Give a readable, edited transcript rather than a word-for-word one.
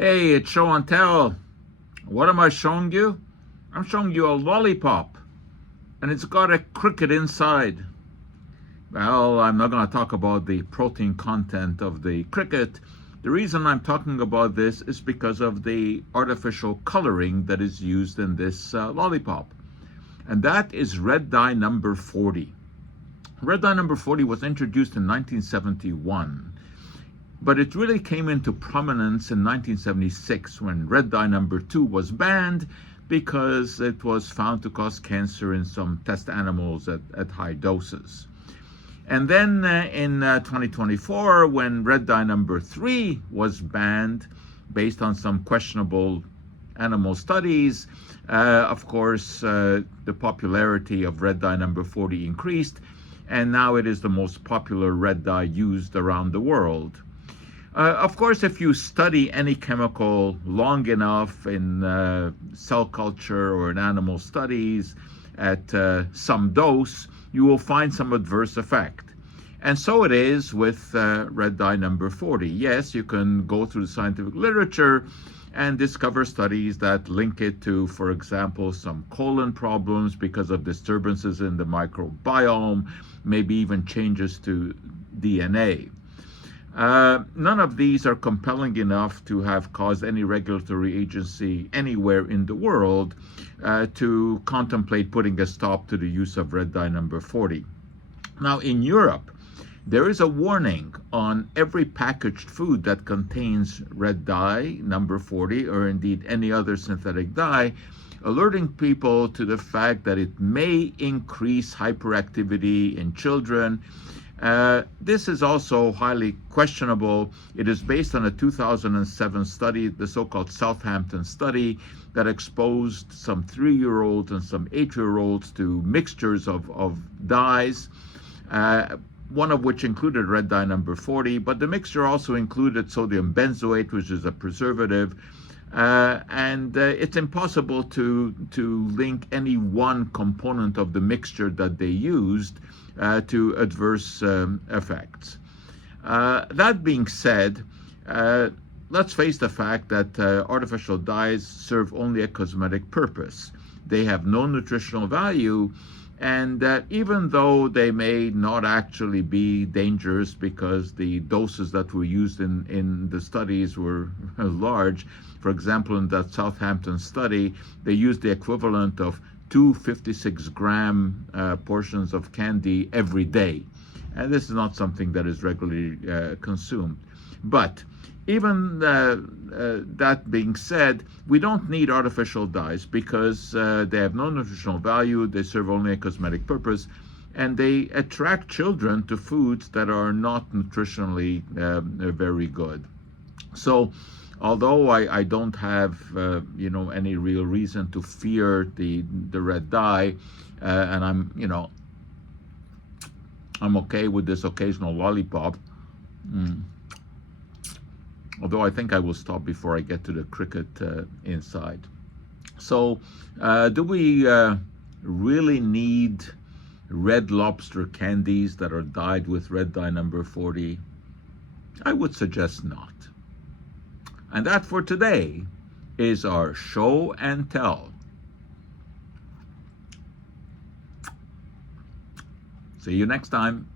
Hey, it's show and tell. What am I showing you? I'm showing you a lollipop, and it's got a cricket inside. Well, I'm not going to talk about the protein content of the cricket. The reason I'm talking about this is because of the artificial coloring that is used in this lollipop. And that is red dye number 40. Red dye number 40 was introduced in 1971. But it really came into prominence in 1976 when red dye number 2 was banned because it was found to cause cancer in some test animals at high doses. And then in 2024, when red dye number 3 was banned based on some questionable animal studies, of course, the popularity of red dye number 40 increased, and now it is the most popular red dye used around the world. Of course, if you study any chemical long enough in cell culture or in animal studies at some dose, you will find some adverse effect. And so it is with red dye number 40. Yes, you can go through the scientific literature and discover studies that link it to, for example, some colon problems because of disturbances in the microbiome, maybe even changes to DNA. None of these are compelling enough to have caused any regulatory agency anywhere in the world to contemplate putting a stop to the use of red dye number 40. Now, in Europe, there is a warning on every packaged food that contains red dye number 40, or indeed any other synthetic dye, alerting people to the fact that it may increase hyperactivity in children. This is also highly questionable. It is based on a 2007 study, the so-called Southampton study, that exposed some 3-year-olds and some 8-year-olds to mixtures of dyes, one of which included red dye number 40, but the mixture also included sodium benzoate, which is a preservative, and it's impossible to link any one component of the mixture that they used to adverse effects. That being said, let's face the fact that artificial dyes serve only a cosmetic purpose. They have no nutritional value, and even though they may not actually be dangerous because the doses that were used in the studies were large, for example, in that Southampton study, they used the equivalent of 2 56-gram portions of candy every day. And this is not something that is regularly consumed. But even that being said, we don't need artificial dyes because they have no nutritional value, they serve only a cosmetic purpose, and they attract children to foods that are not nutritionally very good. So, although I don't have any real reason to fear the red dye, and I'm okay with this occasional lollipop. Although I think I will stop before I get to the cricket inside. So, do we really need red lobster candies that are dyed with red dye number 40? I would suggest not. And that for today is our show and tell. See you next time.